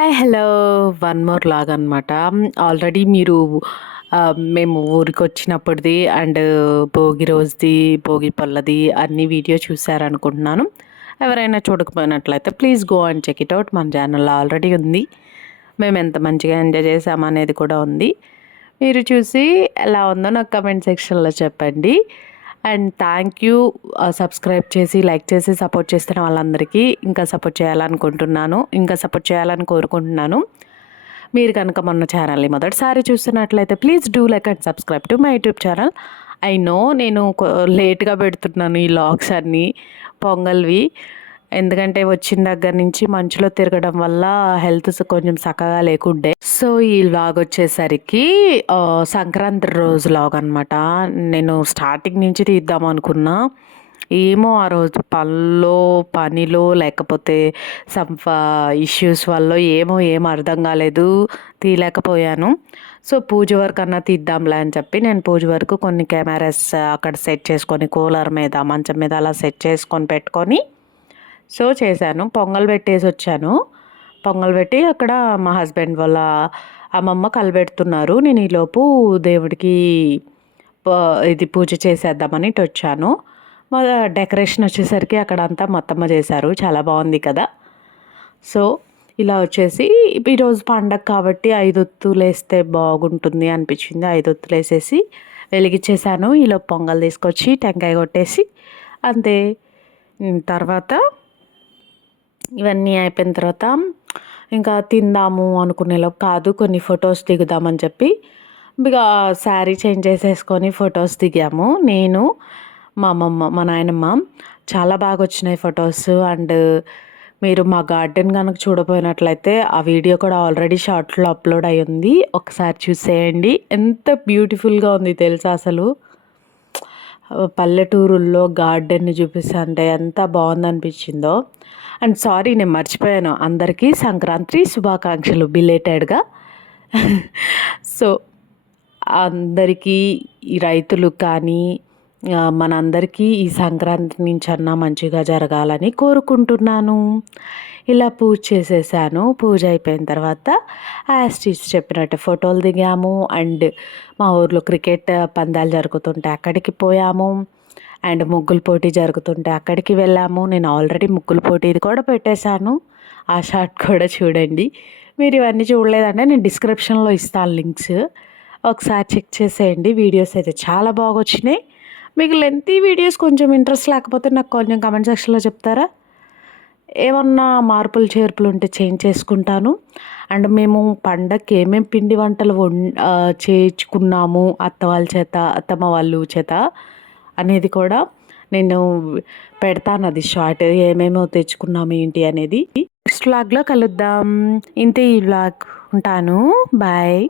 Hi hello one more log అనమాట already మీరు మేము ఊరికి వచ్చినప్పటిది అండ్ భోగి రోజుది భోగి పళ్ళది అన్ని వీడియో చూసారనుకుంటున్నాను. ఎవరైనా చూడకపోయినట్లయితే please go and check it out మన ఛానల్లో ఆల్రెడీ ఉంది. మేము ఎంత మంచిగా ఎంజాయ్ చేసామనేది కూడా ఉంది. మీరు చూసి ఎలా ఉందో నాకు కమెంట్ సెక్షన్లో చెప్పండి. అండ్ థ్యాంక్ యూ సబ్స్క్రైబ్ చేసి లైక్ చేసి సపోర్ట్ చేస్తున్న వాళ్ళందరికీ ఇంకా సపోర్ట్ చేయాలనుకుంటున్నాను ఇంకా సపోర్ట్ చేయాలని కోరుకుంటున్నాను. మీరు కనుక మొన్న ఛానల్ని మొదటిసారి చూస్తున్నట్లయితే please do like and subscribe to my YouTube channel. I know నేను లేట్గా పెడుతున్నాను ఈ లాగ్స్ అన్నీ పొంగల్వి. ఎందుకంటే వచ్చిన దగ్గర నుంచి మంచులో తిరగడం వల్ల హెల్త్ కొంచెం చక్కగా లేకుండే. సో ఈ లాగ్ వచ్చేసరికి సంక్రాంతి రోజు లాగ్ అనమాట నేను స్టార్టింగ్ నుంచి తీద్దాం అనుకున్నా. ఏమో ఆ రోజు పనిలో పనిలో లేకపోతే సమ్ ఇష్యూస్ వల్ల ఏమో ఏం అర్థం కాలేదు తీయలేకపోయాను. సో పూజ వరకు అన్నా తీద్దాంలే అని చెప్పి నేను పూజ వరకు కొన్ని కెమెరాస్ అక్కడ సెట్ చేసుకొని కూలర్ మీద మంచం మీద అలా సెట్ చేసుకొని పెట్టుకొని సో చేశాను. పొంగల్ పెట్టేసి వచ్చాను. పొంగల్ పెట్టి అక్కడ మా హస్బెండ్ వాళ్ళ అమ్మమ్మ కలబెడుతున్నారు. నేను ఈలోపు దేవుడికి ప- ఇది పూజ చేసేద్దామని ఇటు వచ్చాను. మా డెకరేషన్ వచ్చేసరికి అక్కడ అంతా మొత్తమ్మ చేశారు. చాలా బాగుంది కదా. సో ఇలా వచ్చేసి ఈరోజు పండగ కాబట్టి ఐదొత్తులు వేస్తే బాగుంటుంది అనిపించింది. ఐదొత్తులు వేసేసి వెలిగించేసాను ఈలో పొంగల్ తీసుకొచ్చి టెంకాయ కొట్టేసి అంతే. తర్వాత ఇవన్నీ అయిపోయిన తర్వాత ఇంకా తిందాము అనుకునేలోపు కాదు కొన్ని ఫొటోస్ దిగుదామని చెప్పి ఇక శారీ చేంజ్ చేసేసుకొని ఫొటోస్ దిగాము. నేను మా అమ్మమ్మ మా నాయనమ్మ చాలా బాగా వచ్చినాయి ఫొటోస్. అండ్ మీరు మా గార్డెన్ కనుక చూడపోయినట్లయితే ఆ వీడియో కూడా ఆల్రెడీ షార్ట్లో అప్లోడ్ అయ్యింది. ఒకసారి చూసేయండి. ఎంత బ్యూటిఫుల్గా ఉంది తెలుసా అసలు. పల్లెటూరుల్లో గార్డెన్ని చూపిస్తుంటే ఎంత బాగుంది అనిపించిందో అండ్ సారీ నేను మర్చిపోయాను. అందరికీ సంక్రాంతి శుభాకాంక్షలు బిలేటెడ్గా సో అందరికీ ఈ రైతులు కానీ మనందరికీ ఈ సంక్రాంతి నుంచి అన్నా మంచిగా జరగాలని కోరుకుంటున్నాను. ఇలా పూజ చేసేసాను. పూజ అయిపోయిన తర్వాత యాస్టీస్ చెప్పినట్టు ఫోటోలు దిగాము. అండ్ మా ఊర్లో క్రికెట్ పందాలు జరుగుతుంటే అక్కడికి పోయాము. అండ్ ముగ్గుల పోటీ జరుగుతుంటే అక్కడికి వెళ్ళాము. నేను ఆల్రెడీ ముగ్గుల పోటీది కూడా పెట్టేశాను. ఆ షార్ట్ కూడా చూడండి. మీరు ఇవన్నీ చూడలేదంటే నేను డిస్క్రిప్షన్లో ఇస్తాను లింక్స్. ఒకసారి చెక్ చేసేయండి. వీడియోస్ అయితే చాలా బాగా వచ్చినాయి. మీకు లెంతీ వీడియోస్ కొంచెం ఇంట్రెస్ట్ లేకపోతే నాకు కొంచెం కమెంట్ సెక్షన్లో చెప్తారా? ఏమన్నా మార్పులు చేర్పులు ఉంటే చేంజ్ చేసుకుంటాను. అండ్ మేము పండగకి ఏమేమి పిండి వంటలు వం చేయించుకున్నాము అత్త వాళ్ళ చేత అత్తమ్మ వాళ్ళు చేత అనేది కూడా నేను పెడతాను. అది షార్ట్ ఏమేమో తెచ్చుకున్నాము ఏంటి అనేది. నెక్స్ట్ వ్లాగ్లో కలుద్దాం. ఇంతే ఈ వ్లాగ్ ఉంటాను. బాయ్